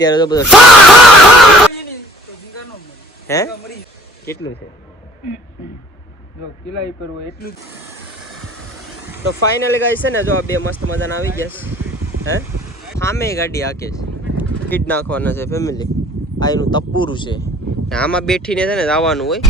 અત્યારે તો બધો હે કેટલું છે જો કિલા ઉપર હોય એટલું તો ફાઇનલી ગાઈસ છે ને જો બે મસ્ત મજાના આવી ગયા હે સામે ગાડી આકે છે ફીડ નાખવાના છે ફેમિલી આ એનું તપુરું છે આમાં બેઠીને છે ને જવાનું હોય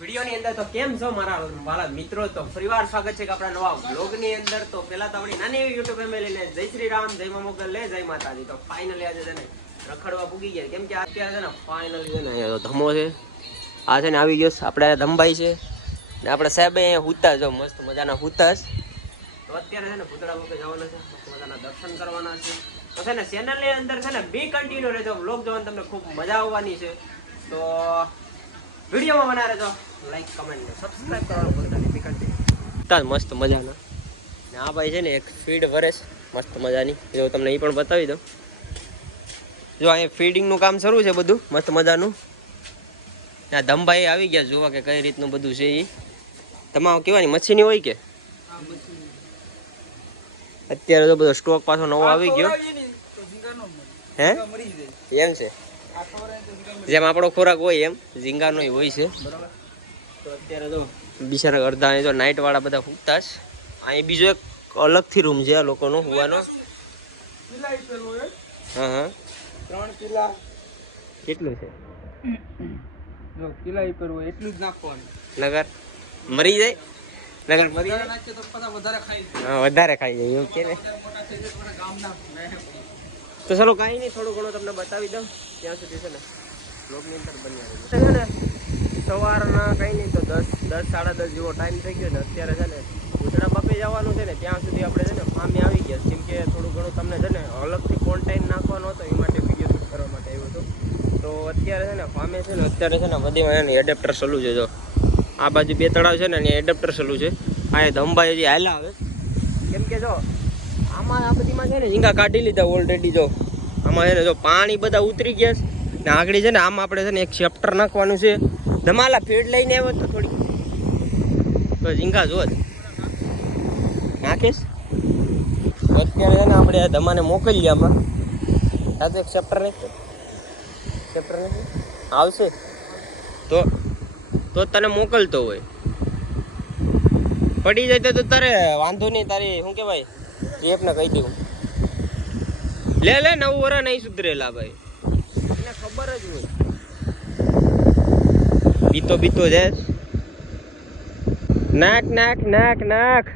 વિડીયોની અંદર તો કેમ છો મારા વાલા મિત્રો તો ફરીવાર સ્વાગત છે કે આપણા નવા બ્લોગની અંદર તો પહેલા તો આપણી નાની એવી યુટ્યુબ ફેમિલીને જય શ્રી રામ જય મા મોગલ લે જય માતાજી તો ફાઇનલી આજે છે ને રખડવા પૂગી ગયા કેમ કે અત્યારે છે ને ફાઇનલી છે ને અહીંયા તો ધમો છે આ છે ને આવી ગયો આપણે ધમભાઈ છે ને આપણે સાહેબ અહીંયા હુતા જો મસ્ત મજાના હુતા તો અત્યારે છે ને ભૂતળા વખતે જવાના છે મસ્ત મજાના દર્શન કરવાના છે તો છે ને ચેનલની અંદર છે ને બી કન્ટિન્યુ રહેજો બ્લોગ જોવાની તમને ખૂબ મજા આવવાની છે તો વિડીયોમાં બના રહેજો લાઈક કમેન્ટ ને સબસ્ક્રાઇબ કરવાનું ભૂલતા નહીં બી કન્ટિન્યુ મસ્ત મજાના ને આ ભાઈ છે ને એક ફીડ વરે છે મસ્ત મજાની જો તમને એ પણ બતાવી દઉં જો અહીંયા ફીડિંગનું કામ શરૂ છે બધું મસ્ત મજાનું ત્યાં ધમભાઈ આવી ગયા જોવા કે કઈ રીતનું બધું છે એ તમામ કેવાની મચ્છીની હોય કે અત્યારે તો બધો સ્ટોક પાછો નવો આવી ગયો હે એમ છે જેમ આપણો ખોરાક હોય એમ ઝીંગાનો હોય છે બરાબર તો અત્યારે તો બિચારા અડધા અહીં તો નાઇટ વાળા બધા ફૂકતા જ અહીં બીજો એક અલગથી રૂમ છે આ લોકોનો હોવાનો હા હા 3 કિલા કેટલું છે જો કિલા ઉપર હોય એટલું જ નાખવાનું નગર મરી જાય નગર મરી જાય નાખે તો પતા વધારે ખાઈ હા વધારે ખાઈ જાય એવું કે ને તો ચલો કાંઈ નહીં થોડું ઘણું તમને બતાવી દઉં ત્યાં સુધી છે ને બ્લોગની અંદર બન્યા છે ને સવારના કંઈ નહીં તો 10-10:30 જેવો ટાઈમ થઈ ગયો ને અત્યારે છે ને ભૂતળા બાપે જવાનું છે ને ત્યાં સુધી આપણે છે ને ફામે આવી ગયા કેમ કે થોડું ઘણું તમને છે ને અલગથી કોન્ટેન્ટ નાખવાનો હતો એ માટે વિડીયો શૂટ કરવા માટે આવ્યો હતો તો અત્યારે છે ને ફામે છે ને અત્યારે છે ને બધીમાં એની એડેપ્ટર સલું છે જો આ બાજુ બે તળાવ છે ને એની એડેપ્ટર સલું છે આ ધમભાઈ હજી હાલા આવે કેમ કે જો આમાં આ બધીમાં છે ને ઝીંગા કાઢી લીધા ઓલરેડી જો આમાં છે ને જો પાણી બધા ઉતરી ગયા ને આગળ છે ને આમાં આપણે છે ને એક ચેપ્ટર નાખવાનું છે ધમાલા ફીડ લઈને આવ્યો તો થોડી તો ઝીંગા જો જ નાખીશ અત્યારે છે ને આપણે ધમાને મોકલીએ આમાં આ તો એક ચેપ્ટર નાખી ચેપ્ટર નાખી આવશે તો તને મોકલતો હોય પડી જાય તો તારે વાંધો નહીં તારી શું કહેવાય જેપને કહી દઉં લે 9 વર્ષ નહીં સુધરેલા ભાઈ એને ખબર જ હોય બીતો જાય નાક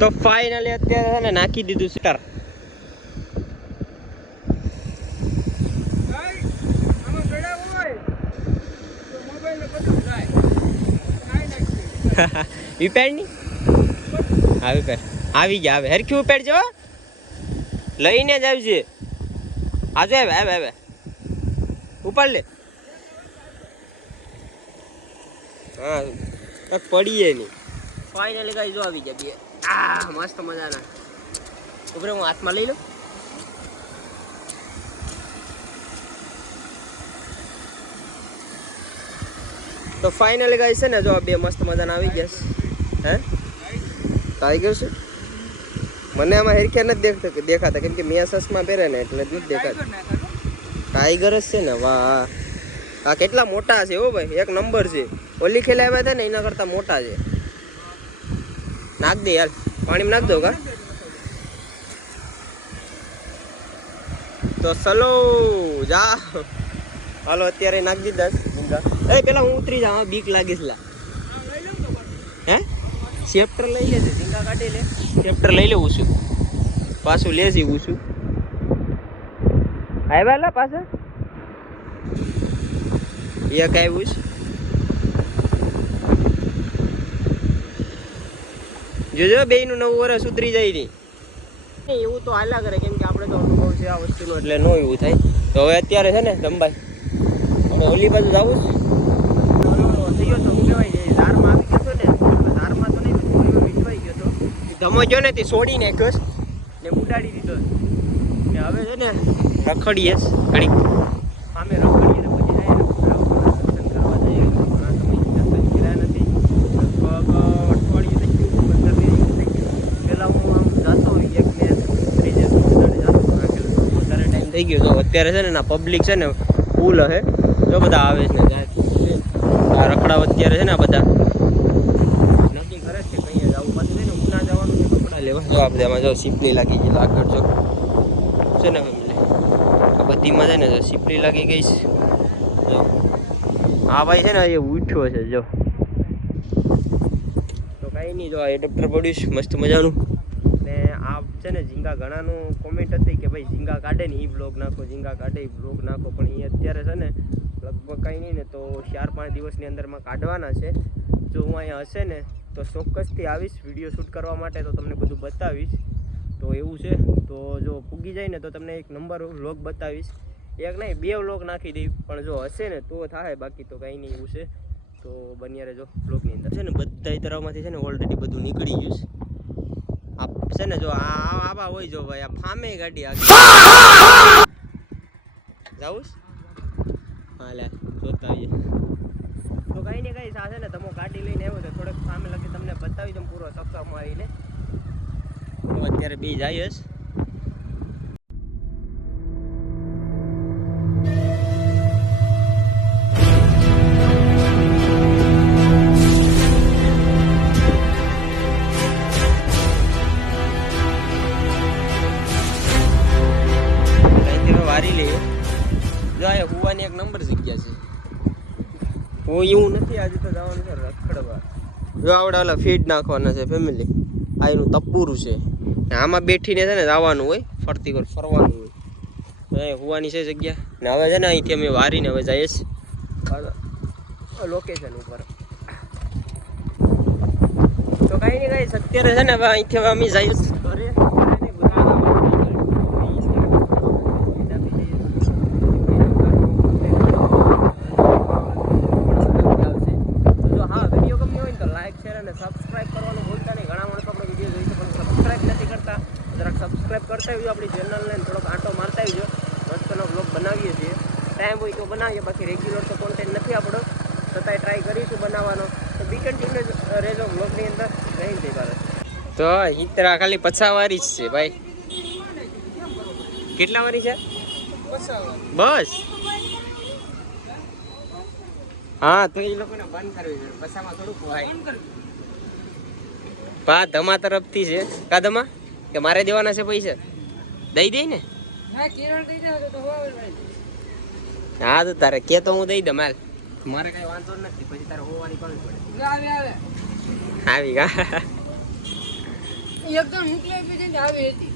તો ફાઇનલી અત્યારે છે ને નાખી દીધું સ્ટાર વિપેડ ની હા વિપેડ આવી ગયા આવે હરખી વિપેડ જો લઈને જ આવશે આજે આવે ઉપાડ લે હા પડીએ નહીં ફાઇનલી ગાઈ જો આવી ગયા બે મસ્ત મજાના ઉભરે હું હાથમાં લઈ લઉં તો ફાઇનલી ગાઈ છે ને જો બે મસ્ત મજાના આવી ગયા હે ટાઈગર છે મને આમાં હેરખ્યા નથી દેખાતા કેમ કે મેં સસમાં પહેરે ને એટલે નથી દેખાતા ટાઈગર જ છે ને વાહ આ કેટલા મોટા છે હો ભાઈ એક નંબર છે ઓલી ખેલા આવ્યા હતા ને એના કરતા મોટા છે નાખ દે યાર પાણીમાં નાખ દો કા તો ચલો જા હાલો અત્યારે નાખી દીધા એ પેલા હું ઉતરી જાઉં બીક લાગીશ લા હે ચેપ્ટર લઈ લેજે ઝીંગા કાઢી લે ચેપ્ટર લઈ લેવું છું પાછું લે જીવું છું આવ્યા લા પાછા એક આવ્યું છે જોજો બેયનું 9 વર્ષ સુધરી જાય નહીં એવું તો હાલ્યા કરે કેમ કે આપણે તો અનુભવ છે આ વસ્તુનો એટલે નો એવું થાય તો હવે અત્યારે છે ને ધમભાઈ હવે ઓલી બાજુ જવું થઈ ગયો તો શું કહેવાય ધારમાં આવી ગયો ને ધારમાં તો નહીં વિચવાઈ ગયો તો ધમો જો ને તે છોડી નાખ્યો ને ઉડાડી દીધો ને હવે છે ને રખડીએ ઘડીક અમે રખડીએ ને પછી જાય દર્શન કરવા જઈએ ઘણા સમય થઈ ગયું. તો અત્યારે છે ને પબ્લિક છે ને ફૂલ હે, જો બધા આવે છે ને જાય આ રખડાવ અત્યારે છે ને આ બધા નક્કી કરે છે કઈ જવું. પાછું છે ને ઉના જવાનું છે કપડાં લેવા. જો આ બધામાં જો સિપલી લાગી ગઈ આગળ જો છે ને ફેમિલી, આ બધીમાં છે ને જો સિપલી લાગી ગઈ છે. જો આ ભાઈ છે ને એ ઉઠ્યો છે જો. તો કાંઈ નહીં, જો આ એડપ્ટર પડ્યું છે મસ્ત મજાનું. ને આ છે ને ઝીંગા ઘણાનું કોમેન્ટ હતી કે ભાઈ ઝીંગા કાઢે ને એ બ્લોગ નાખો, ઝીંગા કાઢે એ બ્લોગ નાખો. પણ એ અત્યારે છે ને લગભગ કાંઈ નહીં ને તો 4-5 દિવસની અંદરમાં કાઢવાના છે. જો હું અહીંયા હશે ને તો ચોક્કસથી આવીશ વિડીયો શૂટ કરવા માટે, તો તમને બધું બતાવીશ. તો એવું છે, તો જો પૂગી જાય ને તો તમને એક નંબર વ્લોગ બતાવીશ. એક નહીં 2 વ્લોગ નાખી દઈ, પણ જો હશે ને તો થાય, બાકી તો કાંઈ નહીં એવું છે. તો બન્યા રહેજો વ્લોગની અંદર. છે ને બધા તરફમાંથી છે ને ઓલરેડી બધું નીકળી ગયું છે. આ છે ને જો આવા હોય જો ભાઈ, આ ફામે ગાડી આગળ જાઉં હા લે જોતા આવીએ. તો કાંઈ ને કાંઈ સાથે ને તમે ગાડી લઈને આવ્યો તો થોડેક ફામે લગી તમને બતાવી દઉં પૂરો ચક્કર મારીને. હું અત્યારે બી જઈશ. વારી લઈએ જો આ હુવાની એક નંબર જગ્યા છે. હું એવું નથી આજે તો જવાનું છે રખડવા. જો આવડે ઓલા ફીડ નાખવાના છે ફેમિલી. આ એનું તપુરું છે, આમાં બેઠીને છે ને જવાનું હોય, ફરતી કર ફરવાનું હોય. હુવાની છે જગ્યા ને હવે છે ને અહીંથી અમે વારીને હવે જઈએ છીએ લોકેશન ઉપર. તો કાંઈ નહીં કાંઈ અત્યારે છે ને હવે અહીંથી હવે અમે જઈએ ઘરે. સબસ્ક્રાઈબ કરતા આવજો આપણી ચેનલને, થોડોક આંટો મારતા આવજો. મસ્તનો બ્લોગ બનાવીએ છીએ, ટાઈમ હોય તો બનાવીએ, બાકી રેગ્યુલર તો કોન્ટેન્ટ નથી આપણો, છતાંય ટ્રાય કરીશું બનાવવાનો. તો બી કન્ટિન્યુ રહેજો બ્લોગની અંદર. જય જય ભારત. તો ઈતરા ખાલી 50 વારી જ છે ભાઈ. કેટલા વારી છે? 50 બસ. હા તો એ લોકોને બંધ કરવી છે, પછામાં થોડુંક હોય. પા ધમા તરફથી છે કા ધમા કે મારે દેવાના છે પૈસા? દઈ દે ને. હા તો તારે કે તો હું દઈ દઉં માલ, મારે કઈ વાંધો નથી. પછી તારે હોવાની કરવી પડે. આવી ગા એકદમ નીકળી આવી હતી.